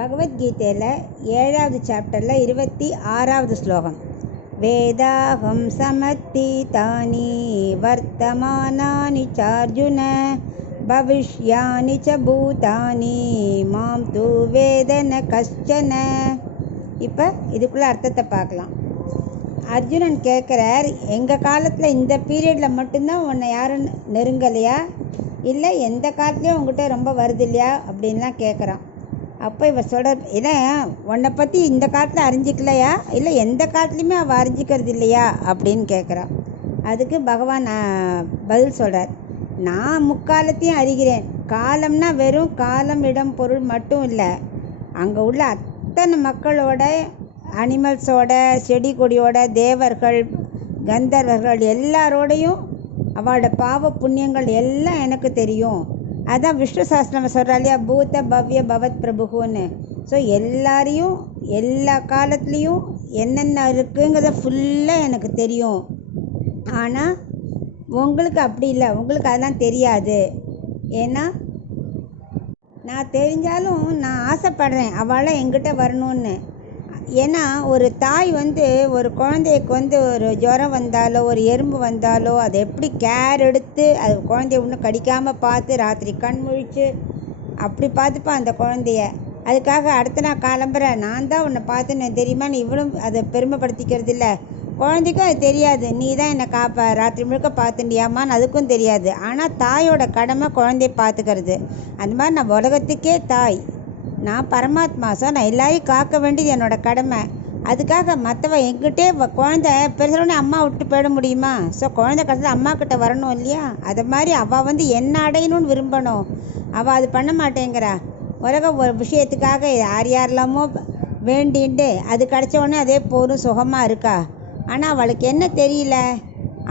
பகவத்கீதையில் 7வது சாப்டரில் 26வது ஸ்லோகம். வேதாகம் சமத்தீதானி வர்த்தமானானி சார்ஜுன பவிஷ்யானி ச பூதானி மாம் தூ வேதன கஷ்டன. இப்போ இதுக்குள்ளே அர்த்தத்தை பார்க்கலாம். அர்ஜுனன் கேட்குறார், எங்கள் காலத்தில் இந்த பீரியடில் மட்டும்தான் உன்னை யாரும் நெருங்கலையா, இல்லை எந்த காலத்துலேயும் உங்கள்கிட்ட ரொம்ப வருது இல்லையா அப்படின்லாம் கேட்குறான். அப்போ இவர் சொல்கிற, ஏன்னா உன்னை பற்றி இந்த காலத்தில் அறிஞ்சிக்கலையா, இல்லை எந்த காலத்துலேயுமே அவள் அறிஞ்சிக்கிறது இல்லையா அப்படின்னு கேட்குறான். அதுக்கு பகவான் பதில் சொல்கிறார், நான் முக்காலத்தையும் அறிகிறேன். காலம்னா வெறும் காலம் இடம் பொருள் மட்டும் இல்லை, அங்கே உள்ள அத்தனை மக்களோட, அனிமல்ஸோட, செடி கொடியோட, தேவர்கள் கந்தர்வர்கள் எல்லாரோடையும் அவளோட பாவ புண்ணியங்கள் எல்லாம் எனக்கு தெரியும். அதான் விஷ்ணு சாஸ்திரம் சொல்கிறா இல்லையா, பூத பவ்ய பவத் பிரபுன்னு. ஸோ எல்லாரையும் எல்லா காலத்துலேயும் என்னென்ன இருக்குங்கிறத ஃபுல்லாக எனக்கு தெரியும். ஆனால் உங்களுக்கு அப்படி இல்லை, உங்களுக்கு அதெல்லாம் தெரியாது. ஏன்னா நான் தெரிஞ்சாலும் நான் ஆசைப்படுறேன் அவளை எங்கிட்ட வரணும்னு. ஏன்னா ஒரு தாய் ஒரு குழந்தைக்கு ஒரு ஜுரம் வந்தாலோ ஒரு எறும்பு வந்தாலோ அதை எப்படி கேர் எடுத்து அது குழந்தைய இன்னும் கடிக்காமல் பார்த்து ராத்திரி கண் முழிச்சு அப்படி பார்த்துப்பா அந்த குழந்தைய. அதுக்காக அடுத்த நாள் காலம்புற நான் தான் உன்னை பார்த்துன்னு தெரியுமான்னு இவளும் அதை பெருமைப்படுத்திக்கிறது இல்லை. குழந்தைக்கும் அது தெரியாது, நீ தான் என்னை ராத்திரி முழுக்க பார்த்துண்டியாமான்னு அதுக்கும் தெரியாது. ஆனால் தாயோட கடமை குழந்தைய பார்த்துக்கிறது. அந்த மாதிரி நான் உலகத்துக்கே தாய், நான் பரமாத்மா. ஸோ நான் எல்லாரையும் காக்க வேண்டியது என்னோடய கடமை. அதுக்காக மற்றவ எங்கிட்டே குழந்தை பெருசோடனே அம்மா விட்டு போயிட முடியுமா? ஸோ குழந்தை கடைசியில் அம்மா கிட்ட வரணும் இல்லையா? அது மாதிரி அவள் என்ன அடையணும்னு விரும்பணும். அவள் அது பண்ண மாட்டேங்கிறா. உலக ஒரு விஷயத்துக்காக யாரெல்லாமோ வேண்டின்ட்டு அது கிடச்ச உடனே அதே போதும் சுகமாக இருக்கா. ஆனால் அவளுக்கு என்ன தெரியல,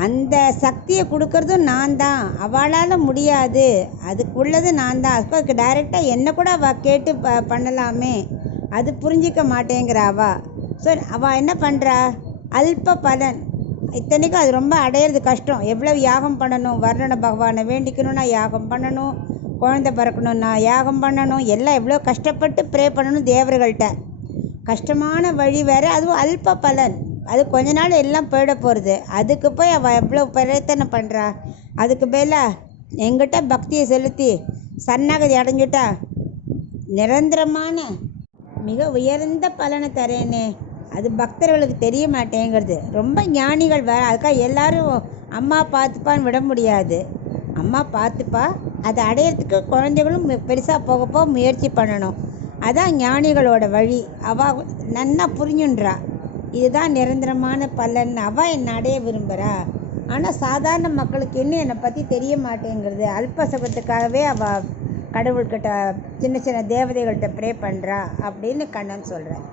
அந்த சக்தியை கொடுக்கறதும் நான் தான், அவளால் முடியாது, அதுக்குள்ளது நான் தான். அதுக்கு டைரெக்டாக என்னை கூட அவள் கேட்டு பண்ணலாமே, அது புரிஞ்சிக்க மாட்டேங்கிறா அவள். ஸோ அவள் என்ன பண்ணுறா, அல்ப பலன். இத்தனைக்கும் அது ரொம்ப அடையிறது கஷ்டம். எவ்வளோ யாகம் பண்ணணும், வர்ணன பகவானை வேண்டிக்கணும்னா யாகம் பண்ணணும், குழந்தை பிறக்கணும்னா யாகம் பண்ணணும், எல்லாம் எவ்வளோ கஷ்டப்பட்டு ப்ரே பண்ணணும் தேவர்கள்ட்ட. கஷ்டமான வழி வேறு, அதுவும் அல்ப பலன். அது கொஞ்ச நாள் எல்லாம் போயிட போகிறது. அதுக்கு போய் அவள் எவ்வளோ பிரயத்தனை பண்ணுறா. அதுக்கு மேலே எங்கிட்ட பக்தியை செலுத்தி சரணாகதி அடைஞ்சிட்டா நிரந்தரமான மிக உயர்ந்த பலனை தரேனே. அது பக்தர்களுக்கு தெரிய மாட்டேங்கிறது. ரொம்ப ஞானிகள் வேறு. அதுக்காக எல்லோரும் அம்மா பார்த்துப்பான்னு விட முடியாது. அம்மா பார்த்துப்பா, அதை அடையிறதுக்கு குழந்தைகளும் பெருசாக போக முயற்சி பண்ணணும். அதான் ஞானிகளோட வழி. அவள் நன்னா புரிஞ்சுன்றா, இதுதான் நிரந்தரமான பலன். அவள் என்னை அடைய விரும்புகிறா. ஆனால் சாதாரண மக்களுக்கு இன்னும் என்னை பற்றி தெரிய மாட்டேங்கிறது. அல்பசகத்துக்காகவே அவள் கடவுள்கிட்ட சின்ன சின்ன தேவதைகள்கிட்ட ப்ரே பண்ணுறா அப்படின்னு கண்ணன் சொல்கிறேன்.